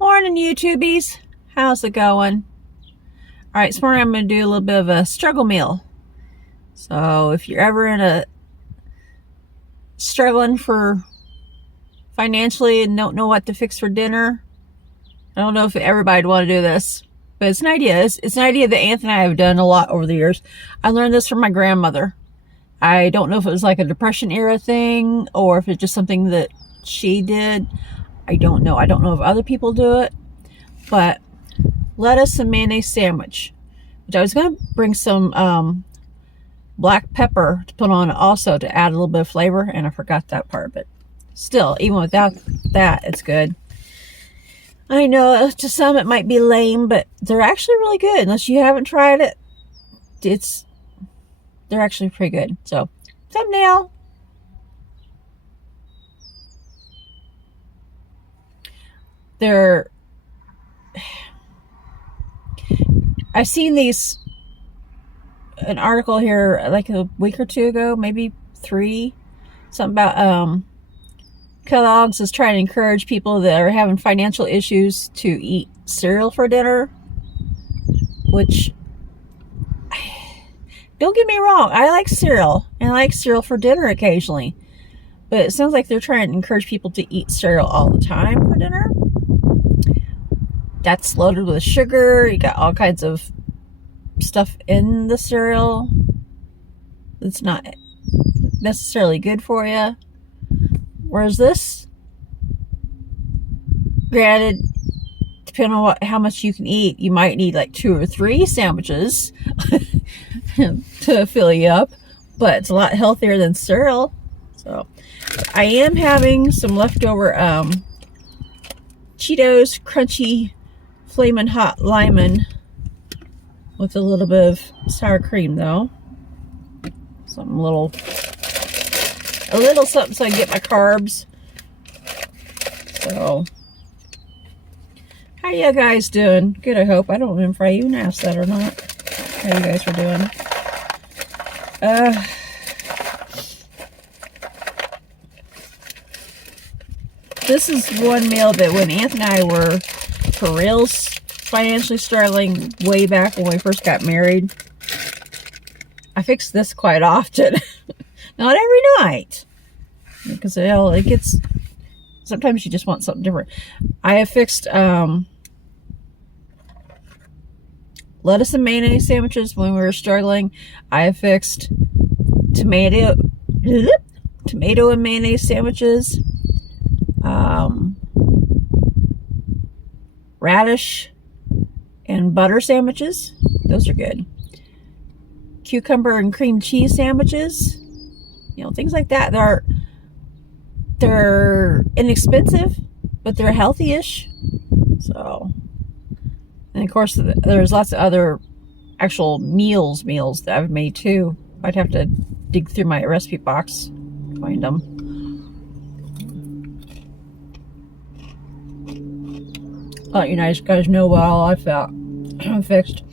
Morning, YouTubies. How's it going? All right, this morning I'm going to do a little bit of a struggle meal. So if you're ever in a struggling for financially and don't know what to fix for dinner, I don't know if everybody'd want to do this, but it's an idea. It's an idea that Anthony and I have done a lot over the years. I learned this from my grandmother. I don't know if it was like a Depression era thing or if it's just something that she did. I don't know. I don't know if other people do it, but lettuce and mayonnaise sandwich, which I was going to bring some black pepper to put on also to add a little bit of flavor, and I forgot that part, but still, even without that, it's good. I know to some it might be lame, but they're actually really good. Unless you haven't tried it, they're actually pretty good. So, thumbnail. I've seen an article here like a week or two ago, maybe 3, something about Kellogg's is trying to encourage people that are having financial issues to eat cereal for dinner, which, don't get me wrong, I like cereal, and I like cereal for dinner occasionally, but it sounds like they're trying to encourage people to eat cereal all the time for dinner. That's loaded with sugar. You got all kinds of stuff in the cereal that's not necessarily good for you. Whereas this, granted, depending on how much you can eat, you might need like 2 or 3 sandwiches to fill you up, but it's a lot healthier than cereal. So I am having some leftover Cheetos Crunchy Flamin' Hot Lemon with a little bit of sour cream, though. A little something so I can get my carbs. So, how you guys doing? Good, I hope. I don't remember if I even asked that or not. How you guys were doing? This is one meal that when Anthony and I were for reals financially struggling way back when we first got married, I fixed this quite often. Not every night, because it gets, sometimes you just want something different. I have fixed lettuce and mayonnaise sandwiches when we were struggling. I have fixed tomato and mayonnaise sandwiches, radish and butter sandwiches. Those are good. Cucumber and cream cheese sandwiches. You know, things like that. They're inexpensive, but they're healthy-ish. So, and of course, there's lots of other actual meals that I've made too. I'd have to dig through my recipe box to find them. Let you guys know what all I fixed.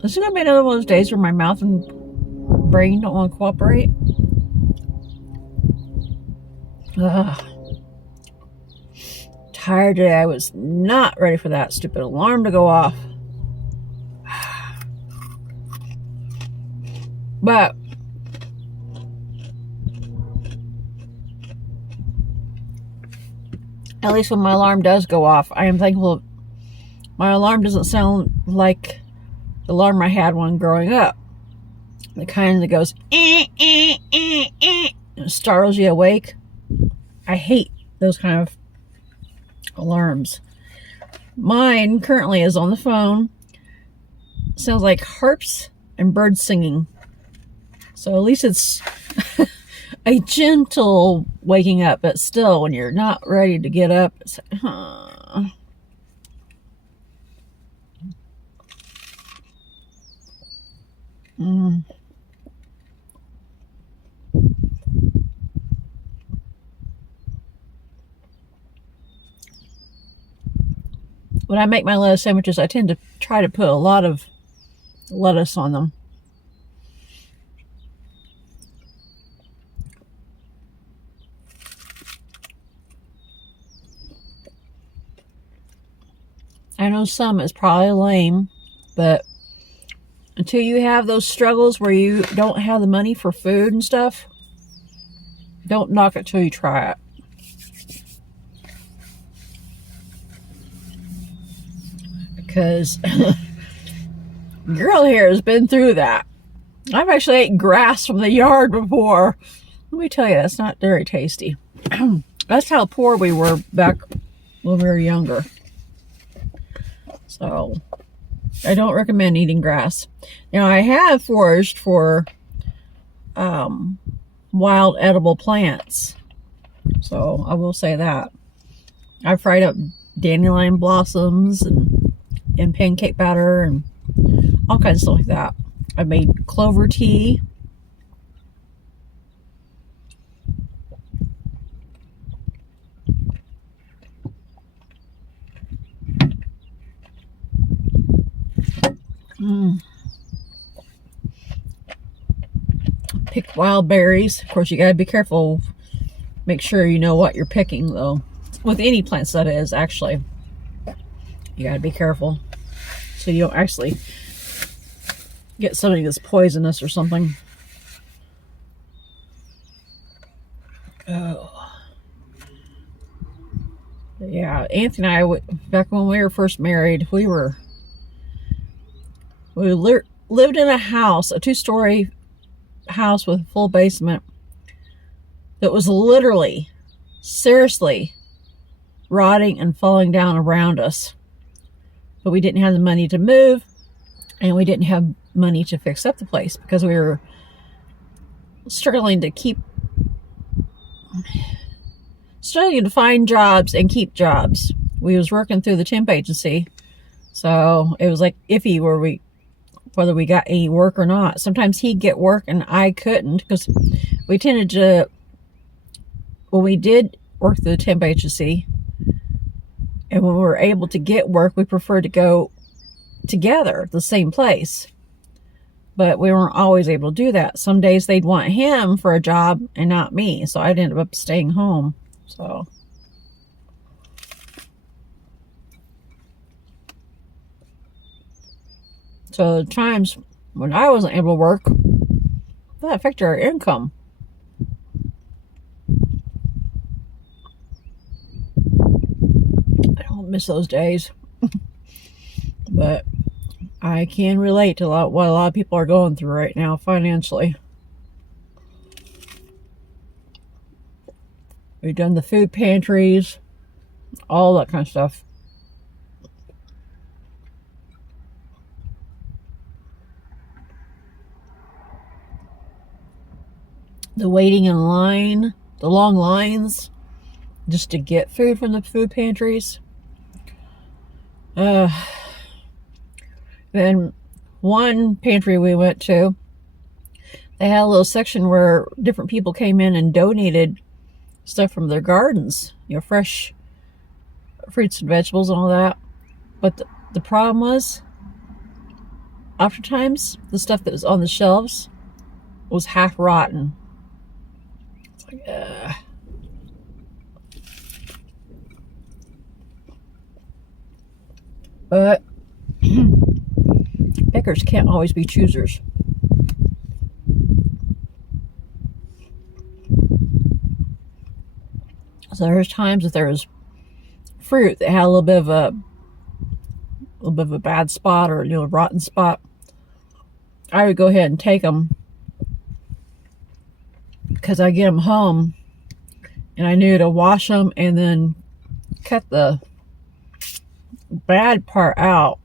This is gonna be another one of those days where my mouth and brain don't want to cooperate. Tired today. I was not ready for that stupid alarm to go off. But at least when my alarm does go off, I am thankful my alarm doesn't sound like the alarm I had when growing up. The kind that goes and startles you awake. I hate those kind of alarms. Mine currently is on the phone. Sounds like harps and birds singing. So at least it's a gentle waking up, but still, when you're not ready to get up, it's like, When I make my lettuce sandwiches, I tend to try to put a lot of lettuce on them. I know some is probably lame, but until you have those struggles where you don't have the money for food and stuff, don't knock it till you try it. Because girl here has been through that. I've actually ate grass from the yard before. Let me tell you, that's not very tasty. That's how poor we were back when we were younger. So I don't recommend eating grass. Now, I have foraged for wild edible plants. So I will say that. I fried up dandelion blossoms and pancake batter and all kinds of stuff like that. I made clover tea. Pick wild berries. Of course, you gotta be careful. Make sure you know what you're picking, though. With any plants, that is, actually. You gotta be careful so you don't actually get something that's poisonous or something. Oh. Yeah, Anthony and I, back when we were first married, we lived in a house, a 2-story house with a full basement that was literally, seriously, rotting and falling down around us. But we didn't have the money to move, and we didn't have money to fix up the place because we were struggling to find jobs and keep jobs. We was working through the temp agency, so it was like iffy whether we got any work or not. Sometimes he'd get work and I couldn't, because we tended to, when we did work through the temp agency and when we were able to get work, we preferred to go together, the same place. But we weren't always able to do that. Some days they'd want him for a job and not me, so I'd end up staying home. So the times when I wasn't able to work, that affected our income. I don't miss those days. But I can relate to what a lot of people are going through right now financially. We've done the food pantries, all that kind of stuff. The waiting in line, the long lines just to get food from the food pantries. Then one pantry we went to, they had a little section where different people came in and donated stuff from their gardens, fresh fruits and vegetables and all that. But the problem was, oftentimes the stuff that was on the shelves was half rotten. It's like, But pickers can't always be choosers. So there's times that there's fruit that had a little bit of a bad spot or a rotten spot. I would go ahead and take them because I get them home and I knew to wash them and then cut the bad part out,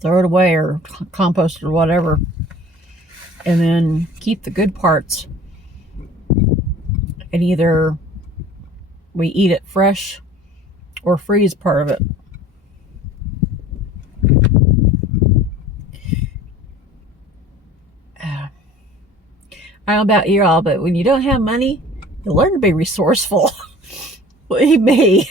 throw it away or compost it or whatever, and then keep the good parts, and either we eat it fresh or freeze part of it. I don't know about you all, but when you don't have money, you learn to be resourceful. Believe me.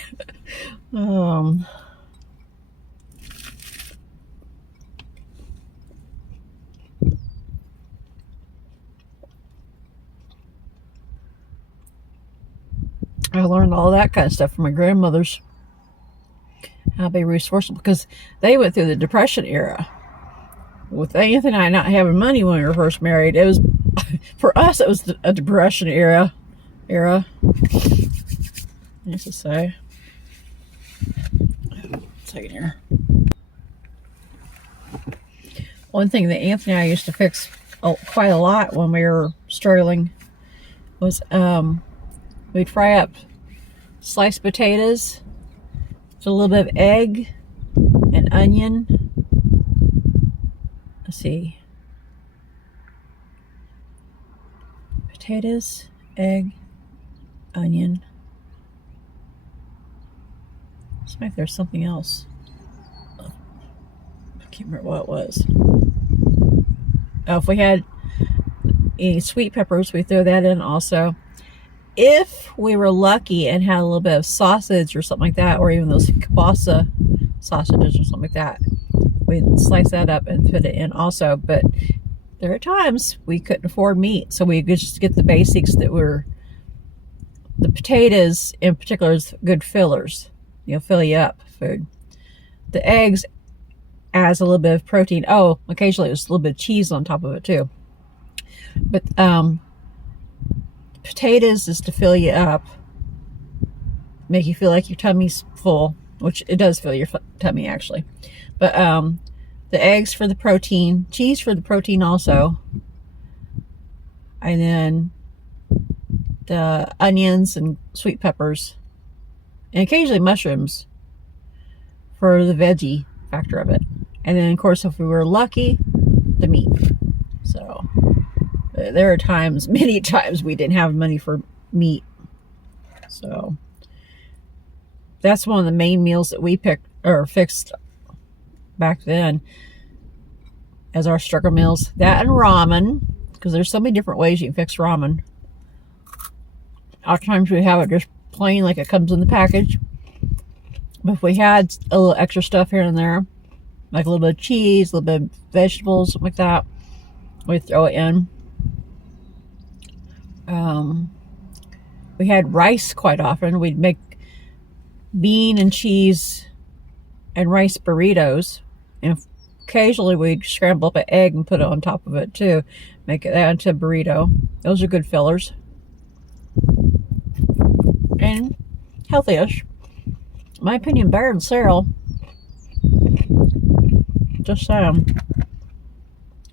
I learned all that kind of stuff from my grandmothers. how be resourceful, because they went through the Depression era. With Anthony and I not having money when we were first married, it was, for us, it was a Depression era. Nice to say. Second here. One thing that Anthony and I used to fix quite a lot when we were struggling was we'd fry up sliced potatoes with a little bit of egg and onion. Let's see. Potatoes, egg, onion. Looks like there's something else. I can't remember what it was. Oh, if we had any sweet peppers, we throw that in also. If we were lucky and had a little bit of sausage or something like that, or even those kielbasa sausages or something like that, we'd slice that up and put it in also. But there are times we couldn't afford meat, so we could just get the basics that were, the potatoes in particular is good fillers. You'll fill you up food. The eggs adds a little bit of protein. Oh, occasionally there's a little bit of cheese on top of it too. But potatoes is to fill you up, make you feel like your tummy's full, which it does fill your tummy actually. But the eggs for the protein, cheese for the protein also, and then the onions and sweet peppers, and occasionally mushrooms for the veggie factor of it. And then of course, if we were lucky, the meat. So there are times, many times, we didn't have money for meat. So that's one of the main meals that we picked or fixed back then as our struggle meals. That and ramen, because there's so many different ways you can fix ramen. Oftentimes we have it just plain like it comes in the package. But if we had a little extra stuff here and there, like a little bit of cheese, a little bit of vegetables, something like that, we throw it in. We had rice quite often. We'd make bean and cheese and rice burritos, and occasionally we'd scramble up an egg and put it on top of it too, make it that into a burrito. Those are good fillers and healthy-ish. In my opinion, better than cereal. Just saying.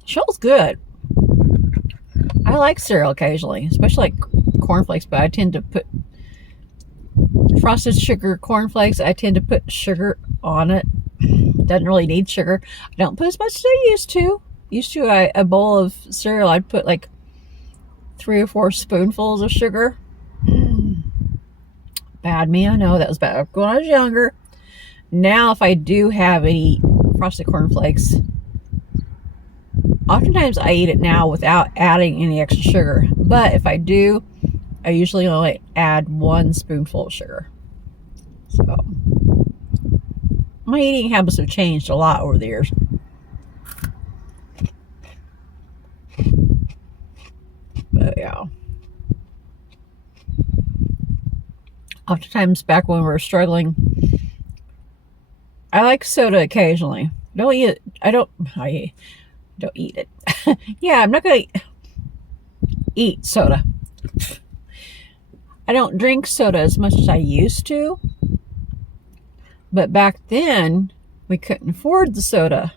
Cereal's good. I like cereal occasionally, especially like cornflakes, but I tend to put frosted sugar cornflakes. I tend to put sugar on it. Doesn't really need sugar. I don't put as much as I used to. A bowl of cereal, I'd put like 3 or 4 spoonfuls of sugar. Bad me, I know that was bad when I was younger. Now, if I do have any frosted cornflakes, oftentimes I eat it now without adding any extra sugar. But if I do, I usually only add 1 spoonful of sugar. So my eating habits have changed a lot over the years. But yeah. Oftentimes back when we were struggling, I like soda occasionally. Don't eat it. I don't eat it. Yeah, I'm not going to eat soda. I don't drink soda as much as I used to. But back then, we couldn't afford the soda.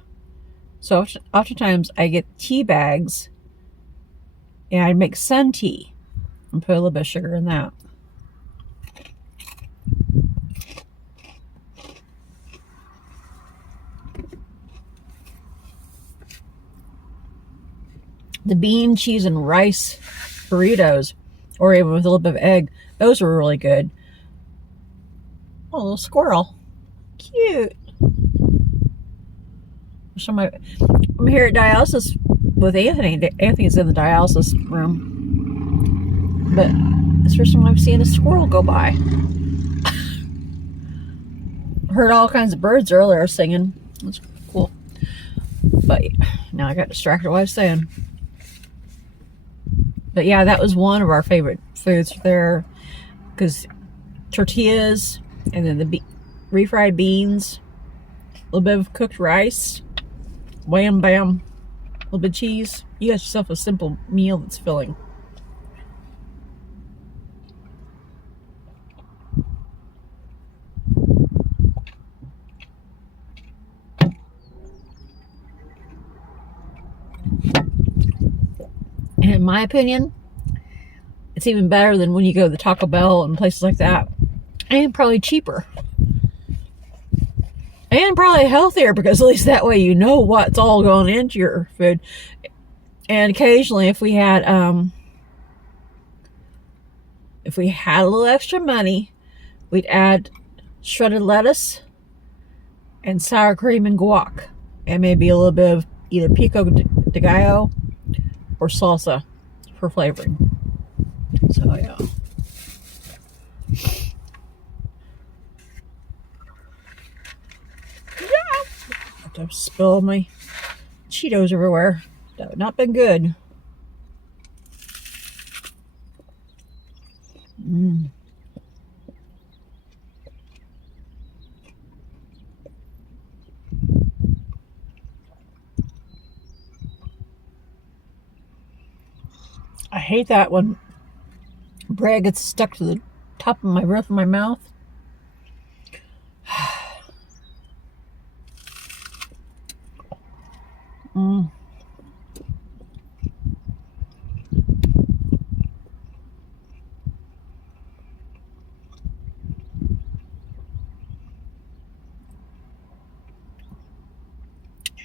So oftentimes I get tea bags and I make sun tea and put a little bit of sugar in that. The bean, cheese, and rice burritos, or even with a little bit of egg, those were really good. Oh, a little squirrel. Cute. I'm here at dialysis with Anthony. Anthony's in the dialysis room. But it's the first time I've seen a squirrel go by. Heard all kinds of birds earlier singing. That's cool. But now I got distracted what I was saying. But yeah, that was one of our favorite foods there, because tortillas and then refried beans, a little bit of cooked rice, wham bam, a little bit of cheese. You got yourself a simple meal that's filling. And in my opinion, it's even better than when you go to the Taco Bell and places like that. And probably cheaper. And probably healthier, because at least that way you know what's all going into your food. And occasionally if we had a little extra money, we'd add shredded lettuce and sour cream and guac. And maybe a little bit of either pico de gallo or salsa for flavoring. So yeah. I have to spill my Cheetos everywhere. That would not been good. I hate that when bread gets stuck to the top of my roof of my mouth.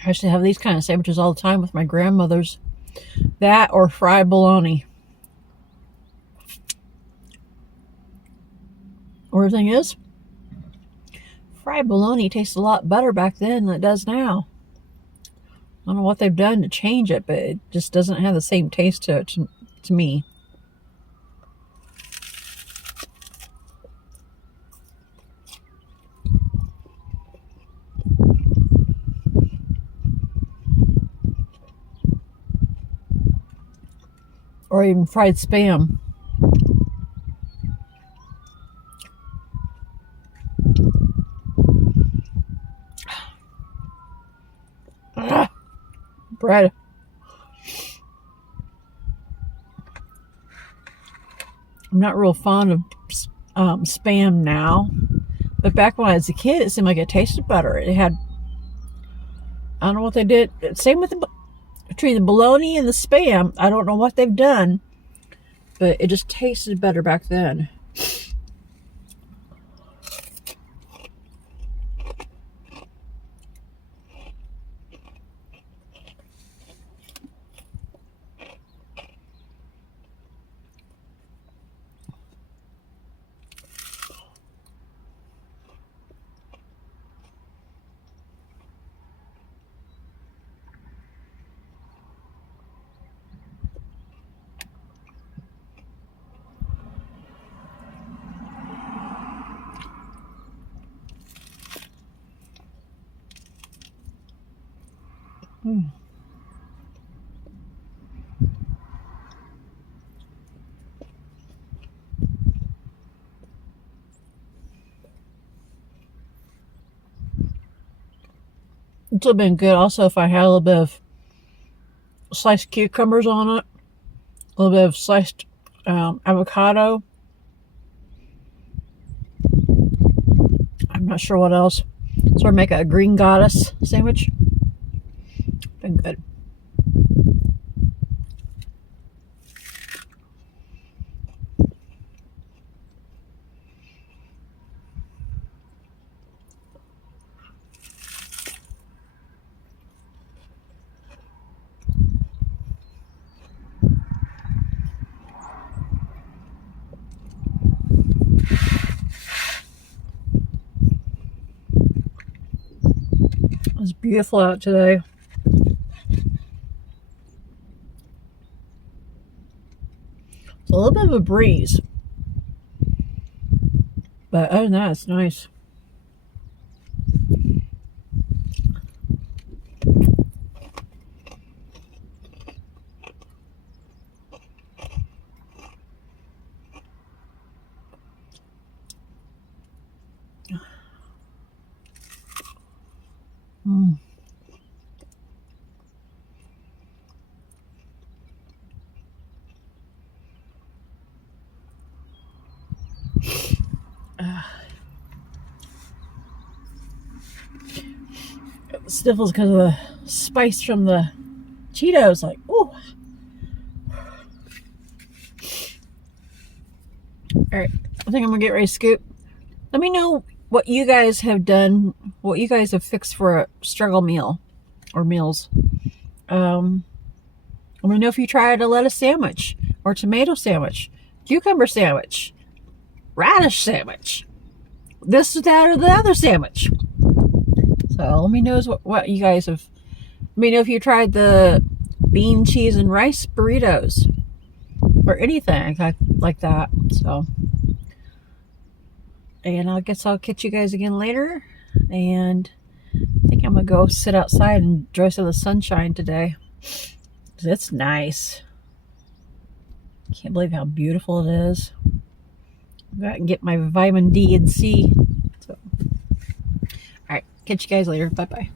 I used to have these kind of sandwiches all the time with my grandmother's. That or fried bologna. Or the thing is, fried bologna tastes a lot better back then than it does now. I don't know what they've done to change it, but it just doesn't have the same taste to it to me. Or even fried Spam. Bread. I'm not real fond of Spam now, but back when I was a kid, it seemed like it tasted better. It had, I don't know what they did. Same with between the bologna and the Spam. I don't know what they've done, but it just tasted better back then. It would have been good also if I had a little bit of sliced cucumbers on it, a little bit of sliced avocado. I'm not sure what else. Sort of make a green goddess sandwich. Been good. It's beautiful out today. It's a little bit of a breeze, but other than that, it's nice. sniffles because of the spice from the Cheetos. Like, oh. All right, I think I'm gonna get ready to scoop. Let me know what you guys have done, what you guys have fixed for a struggle meal or meals. Let me know if you tried a lettuce sandwich or tomato sandwich, cucumber sandwich, radish sandwich, this, that, or the other sandwich. So let me know what you guys have. Let me know if you tried the bean, cheese, and rice burritos or anything like that. So, and I guess I'll catch you guys again later. And I think I'm gonna go sit outside and enjoy some of the sunshine today. It's nice. Can't believe how beautiful it is. Go out and get my vitamin D and C. So, all right, catch you guys later. Bye bye.